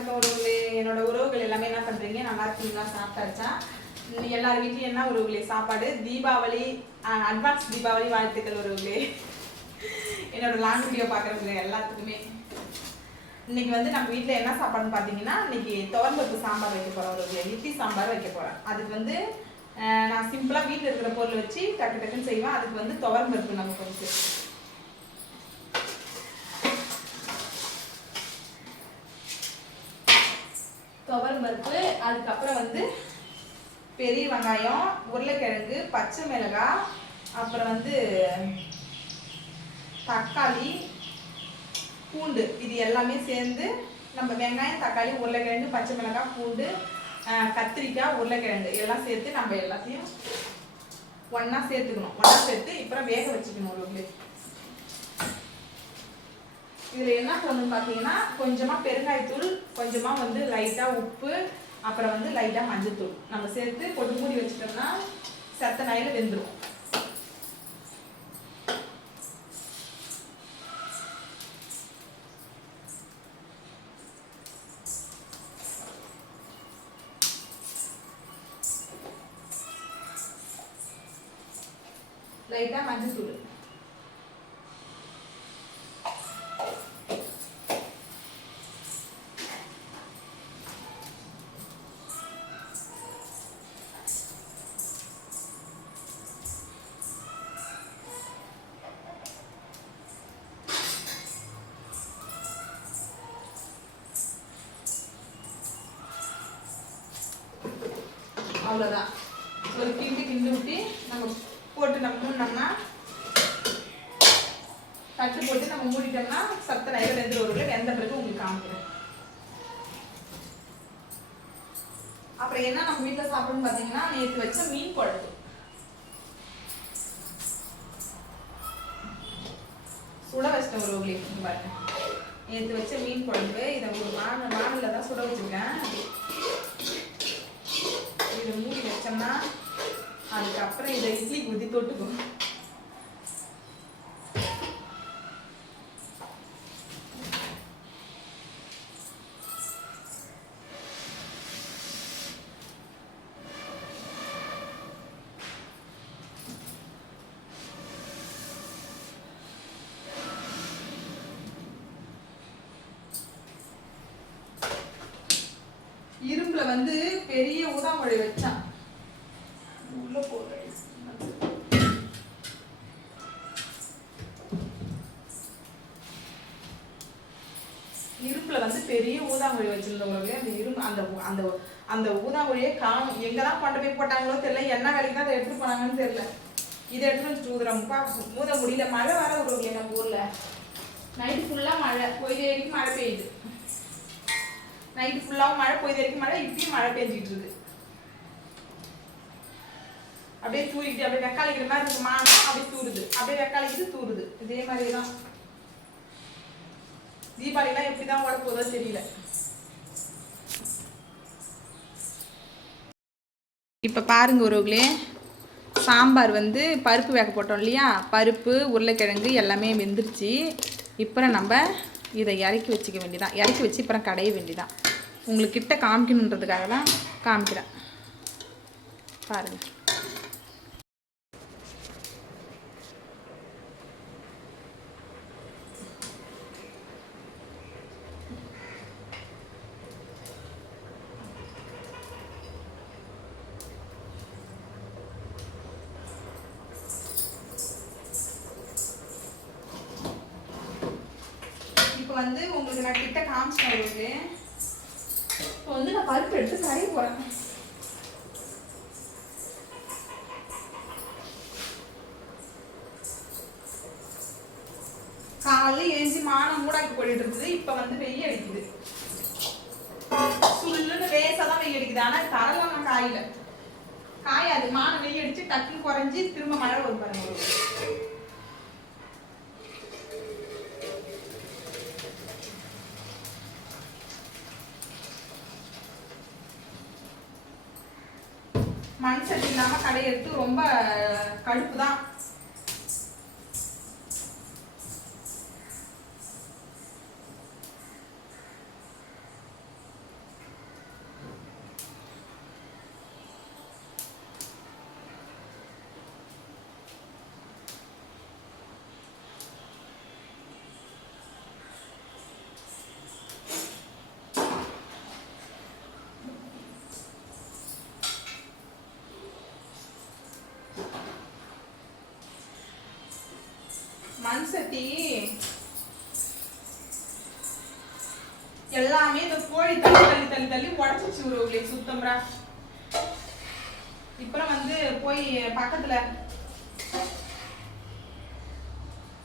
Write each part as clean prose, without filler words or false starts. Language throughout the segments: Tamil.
வணக்கம் உறவுகளே. என்னோட உறவுகள் எல்லாமே என்ன பண்றீங்க? நல்லா இருக்கீங்களா? சாப்பிட்டாச்சா? எல்லார் வீட்லயும் என்ன உறவுகளே சாப்பாடு? தீபாவளி அட்வான்ஸ் தீபாவளி வாழ்த்துக்கள் உறவுகளே. என்னோட லாங் வீடியோ பார்க்குறவங்க எல்லாத்துக்குமே இன்னைக்கு வந்து நம்ம வீட்டில் என்ன சாப்பாடுன்னு பார்த்தீங்கன்னா, இன்னைக்கு துவரம்பருப்பு சாம்பார் வைக்க போகிறோம் உறவுகளே. இட்லி சாம்பார் வைக்க போகிறேன். அதுக்கு வந்து நான் சிம்பிளாக வீட்டில் இருக்கிற பொருள் வச்சு டக்கு டக்குன்னு செய்வேன். அதுக்கு வந்து துவரம்பருப்பு நமக்கு வந்து துவரம்பருப்பு, அதுக்கப்புறம் வந்து பெரிய வெங்காயம், உருளைக்கிழங்கு, பச்சை மிளகாய், அப்புறம் வந்து தக்காளி, பூண்டு, இது எல்லாமே சேர்ந்து நம்ம வெங்காயம், தக்காளி, உருளைக்கிழங்கு, பச்சை மிளகாய், பூண்டு, கத்திரிக்காய், உருளைக்கிழங்கு எல்லாம் சேர்த்து நம்ம எல்லாத்தையும் ஒன்றா சேர்த்துக்கணும். ஒன்றா சேர்த்து இப்போ வேக வச்சுக்கணும் ஒரு இதில் என்ன பண்ணணும்னு பார்த்தீங்கன்னா, கொஞ்சமாக பெருங்காயத்தூள், கொஞ்சமாக வந்து லைட்டாக உப்பு, அப்புறம் வந்து லைட்டாக மஞ்சத்தூள் நம்ம சேர்த்து போட்டு மூடி வச்சுட்டோம்னா சத்த நாயில் வெந்துடும். லைட்டாக மஞ்சத்தூள், அவ்வளோதான். ஒரு கிண்டு விட்டு நம்ம போட்டு நம்ம மூடினோம்னா, தட்டு போட்டு நம்ம மூடிட்டோம்னா சத்த நைல வெந்து ஒரு வெந்த பிறகு உங்களுக்கு காமிக்கிறேன். அப்புறம் என்ன நம்ம வீட்டில் சாப்பிடணும்னு பார்த்தீங்கன்னா, நேற்று வச்ச மீன் குழம்பு. சுட வச்சிட்டேன் ஒரு உங்களுக்கு பாருங்க. நேற்று வச்ச மீன் குழம்பு இதை ஒரு மானில் தான் சுட வச்சுருக்கேன். இதை மூடி வச்சோம்னா அதுக்கப்புறம் இதை இட்லிக்கு ஊற்றி தொட்டுக்கும். இரும்புல வந்து பெரிய ஊதாமொழி வச்சான் உள்ள போற. இரும்புல வந்து பெரிய ஊதாமொழி வச்சிருந்தவங்களே அந்த இரும்பு அந்த அந்த அந்த ஊதாமொழியை காணும். எங்கதான் கொண்டு போய் போட்டாங்களோ தெரியல, என்ன வேலைக்கு தான் அதை எடுத்துட்டு போனாங்கன்னு தெரியல. இதை எடுத்துட்டு வந்து ஊதுறோம்ப்பா. ஊத முடியல. மழை வர விடுறோம் நம்ம ஊர்ல. நைட்டு ஃபுல்லா மழை, பொய்து வரைக்கும் மழை பெய்யுது. நைட்டு ஃபுல்லாகவும் மழை, பொய்து வரைக்கும் மழை, இப்பயும் மழை பெஞ்சிட்டு இருக்கு. அப்படியே தூரிட்டு அப்படியே வெக்காளிக்கிற மாதிரி இருக்கு. மானம் அப்படியே தூருது, அப்படியே வெக்காளிக்கு தூருது. இதே மாதிரி தான் தீபாவளிலாம் எப்படிதான் ஓட போதோ தெரியல. இப்போ பாருங்க ஒருவங்களே, சாம்பார் வந்து பருப்பு வேக போட்டோம் இல்லையா, பருப்பு உருளைக்கிழங்கு எல்லாமே வெந்துருச்சு. இப்போ நம்ம இதை இறக்கி வச்சுக்க வேண்டியதான். இறக்கி வச்சு இப்போ கடைய வேண்டியதான். உங்களுக்கு கிட்ட காமிக்கணுன்றதுக்காக தான் காமிக்கிறேன். பாருங்கள். இப்போ வந்து உங்களுக்கு நான் கிட்ட காமிச்சிட்டேன். இப்போ வந்து நான் பருப்பு எடுத்து கரைய போறேன். காலையில் எழுந்து மானம் மூடாக்கி போட்டுட்டு இருக்குது. இப்போ வந்து வெயில் அடிக்குது. சுள்ளுன்னு லேசாக தான் வெயில் அடிக்குது. ஆனால் தரலாம் நான் காயாது. மானம் வெயில் அடிச்சு டக்குன்னு குறைஞ்சி திரும்ப மழை வரும் பாருங்க. மண் சட்டி இல்லாமல் கடை எடுத்து ரொம்ப கடுப்பு தான். சட்டி எல்லாமே இந்த கோழி தள்ளி தள்ளி தள்ளி தள்ளி உடச்சிச்சு உறவுகளே சுத்தம்ரா. இப்பறம் வந்து போய் பக்கத்துல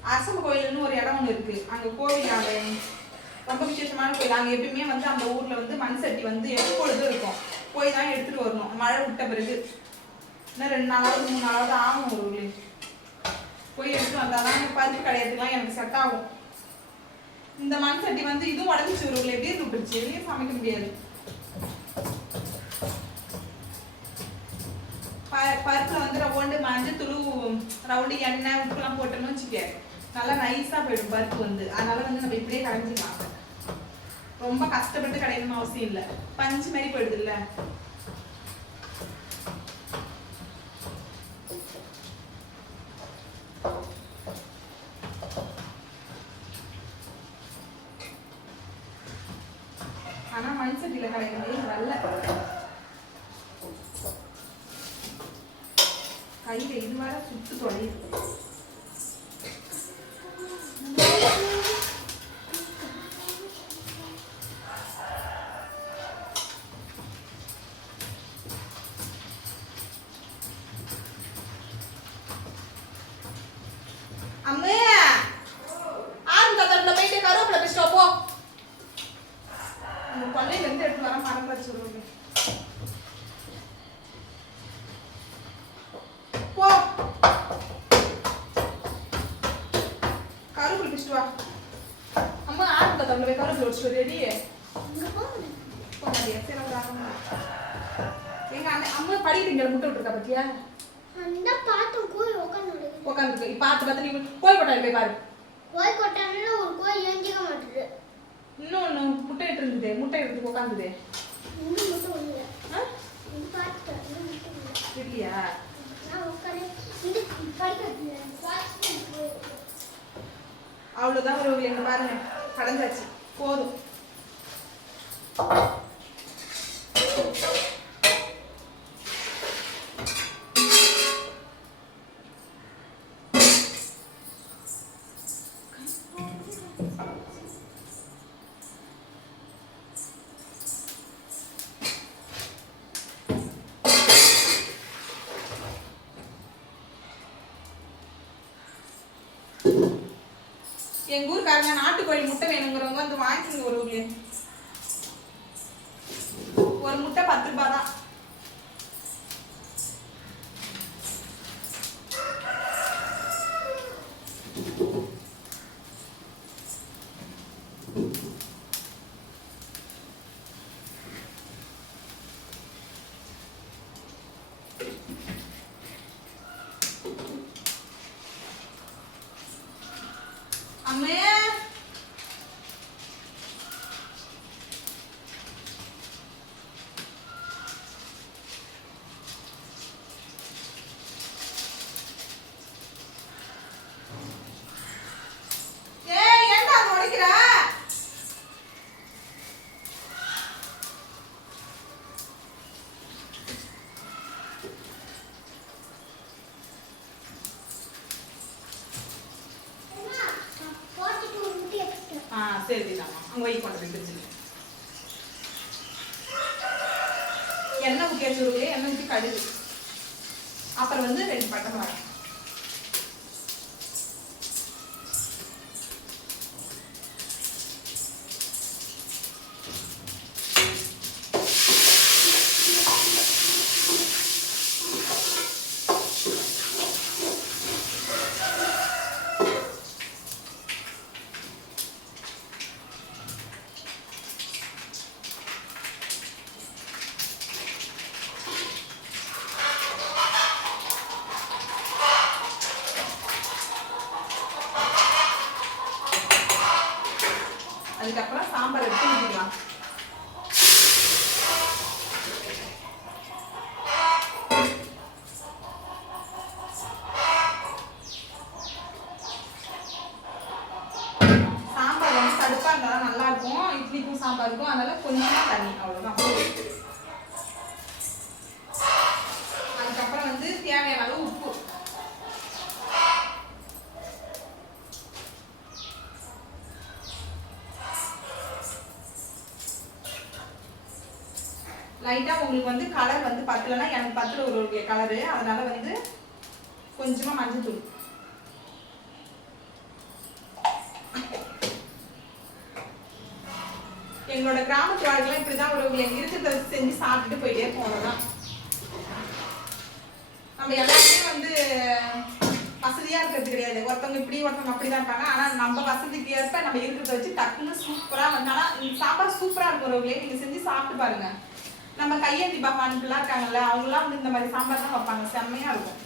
அரசம்ப கோயில்னு ஒரு இடம் ஒன்று இருக்கு. அங்க கோவில் அங்க ரொம்ப விசேஷமான கோயில். அங்க எப்பயுமே வந்து அந்த ஊர்ல வந்து மண் சட்டி வந்து எப்பொழுதும் இருக்கும். போய் தான் எடுத்துட்டு வரணும் மழை விட்ட பிறகு. இன்னும் 2 நாளாவது 3 நாளாவது ஆகும் உறவுகளே. போய் எடுத்துட்டு வந்தாதான் பருப்பு கடையத்துலாம் எனக்கு செட் ஆகும். இந்த மண் சட்டி வந்து இதுவும் உடஞ்சிச்சு உறவுகளே. எப்படி விட்டுருச்சு, வெளியே சமைக்க முடியாது. பருப்புல வந்து ரவுண்டு மஞ்சள் தூள் ரவுண்டு எண்ணெய் உப்புலாம் போட்டோம்னு வச்சுக்க நல்லா நைஸா போயிடும் பருப்பு வந்து. அதனால வந்து நம்ம இப்படியே கடைஞ்சிக்கலாம். ரொம்ப கஷ்டப்பட்டு கடையணும் அவசியம் இல்லை. பஞ்சு மாதிரி போயிடுது இல்ல. ஆனா மண் சட்டியில கடைக்கிறது நல்ல கையில இது மாதிரி சுட்டு தொலையுது. அம்மே ஆரம்ப தட்டல போயிட்டு கருவேப்பிலை பிடிச்சிட்டு போ. அந்த கொல்லையில இருந்து எடுத்து வர மரம் பறிச்சு விடுங்க. போ கருவேப்பிலை பிடிச்சிட்டு வா. அம்மா ஆரம்ப தட்டல போய் கருவேப்பிலை பிடிச்சிட்டு ரெடி போனாடியா. சரி எங்க அண்ணன் அம்மா படிக்கிறீங்க முட்டை விட்டுருக்கா பத்தியா அந்த பாத்து கோய் உட்காந்துருக்கு. பார்த்து நீ கோய் கொட்டாய் போய் பாரு. கோய் கொட்டானல ஒரு கோய் ஏஞ்சிக்க மாட்டேது. இன்னொன்னு முட்டை இட்டு இருந்தது. முட்டை எடுத்து உட்காந்துது. இன்னும் முட்டை இல்ல. இது பாத்து இல்லையா? நான் உட்கார்ந்து இந்த படிக்கிறதுல பாத்து கோய். அவ்வளவுதான் ஒரு எங்க பாருங்க கடைஞ்சாச்சு போதும். எங்க ஊருக்காரங்க நாட்டுக்கோழி முட்டை வேணுங்கிறவங்க வந்து வாங்கிக்கோங்க உறவுகளே. ஒரு முட்டை 10 ரூபாய் தான். அம்மே சரிதாம்மா அங்க போய் கொண்டு போய் பிரிச்சு எண்ணெய் ஊற்றி வச்சுருவே. எண்ணெய் ஊற்றி கடுகு, அப்புறம் வந்து 2 பட்டை மிளகாய். லைட்டாக உங்களுக்கு வந்து கலர் வந்து பத்தலைன்னா எனக்கு பத்தில் ஒரு கலரு, அதனால வந்து கொஞ்சமாக மஞ்சள் தூள். எங்களோட கிராமத்து வாழ்க்கைலாம் இப்படிதான் உறவுகளை இருக்கிறத செஞ்சு சாப்பிட்டுட்டு போயிட்டே போனதான். நம்ம எல்லாருமே வந்து வசதியா இருக்கிறது கிடையாது. ஒருத்தவங்க இப்படி ஒருத்தவங்க அப்படிதான் இருப்பாங்க. ஆனா நம்ம வசதிக்கு ஏற்ப நம்ம இருக்கிறத வச்சு டக்குன்னு சூப்பரா வந்து, ஆனா சாப்பாடு சூப்பரா இருக்கும் உறவுகளே. நீங்க செஞ்சு சாப்பிட்டு பாருங்க. நம்ம கையேந்தி பாப்பான்லாம் இருக்காங்கல்ல, அவங்களாம் வந்து இந்த மாதிரி சாம்பார் தான் வைப்பாங்க, செம்மையா இருக்கும்.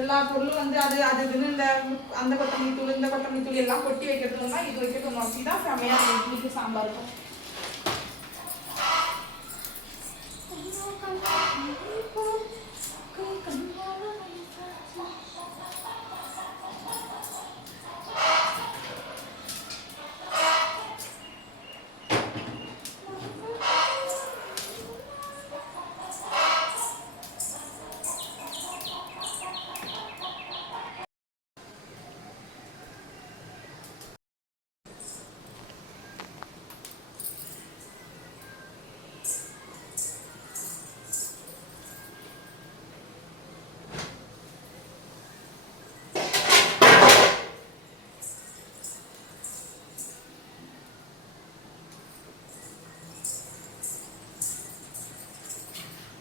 எல்லா பொருளும் வந்து அது அது இதுன்னு இந்த அந்த கொத்தமல்லி தூள் இந்த கொத்தமல்லி தூள் எல்லாம் கொட்டி வைக்கிறதுனா இது வைக்கிறது அப்படிதான் செம்மையா இட்லிக்கு சாம்பார் இருக்கும்.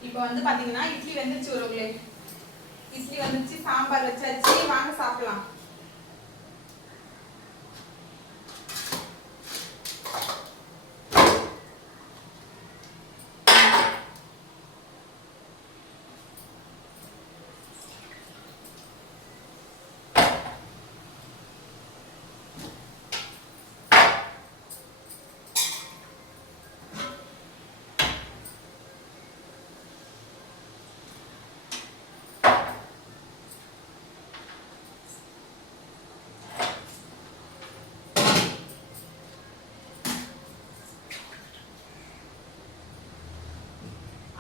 இப்போ வந்து பாத்தீங்கன்னா இட்லி வெந்துச்சு உறவுகளே. இட்லி வந்துச்சு, சாம்பார் வச்சாச்சு, வாங்க சாப்பிடலாம்.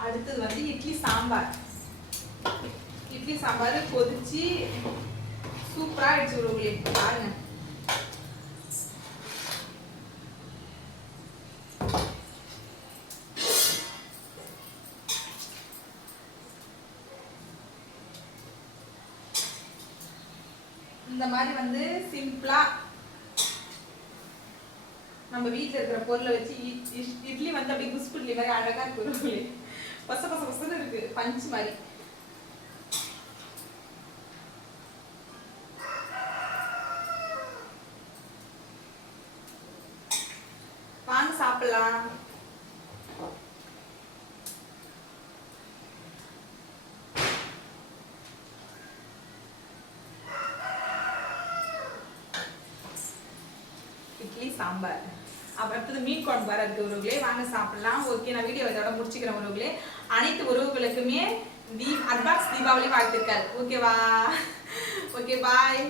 அடுத்தது வந்து இட்லி சாம்பார். இட்லி சாம்பார் கொதிச்சு சூப்பரா ஆயிடுச்சு உறவுகளே, பாருங்க. இந்த மாதிரி வந்து சிம்பிளா நம்ம வீட்டுல இருக்கிற பொருளை வச்சு இட்லி வந்து அப்படியே குஸ்புட்லி மாதிரி அழகா இருக்கு, பச பச பசன்னு இருக்கு, பஞ்ச் மாதிரி. வாங்க சாப்பிடலாம். இட்லி சாம்பார், அப்புறம் அடுத்தது மீன் குழம்பு வர இருக்கு உறவுகளே, வாங்க சாப்பிடலாம். ஓகே, நான் வீடியோ இதோட முடிச்சுக்கிறேன் உறவுகளே. அனைத்து உறவுகளுக்குமே அட்வான்ஸ் தீபாவளி வாழ்த்துக்கள். ஓகேவா? ஓகே, பாய்.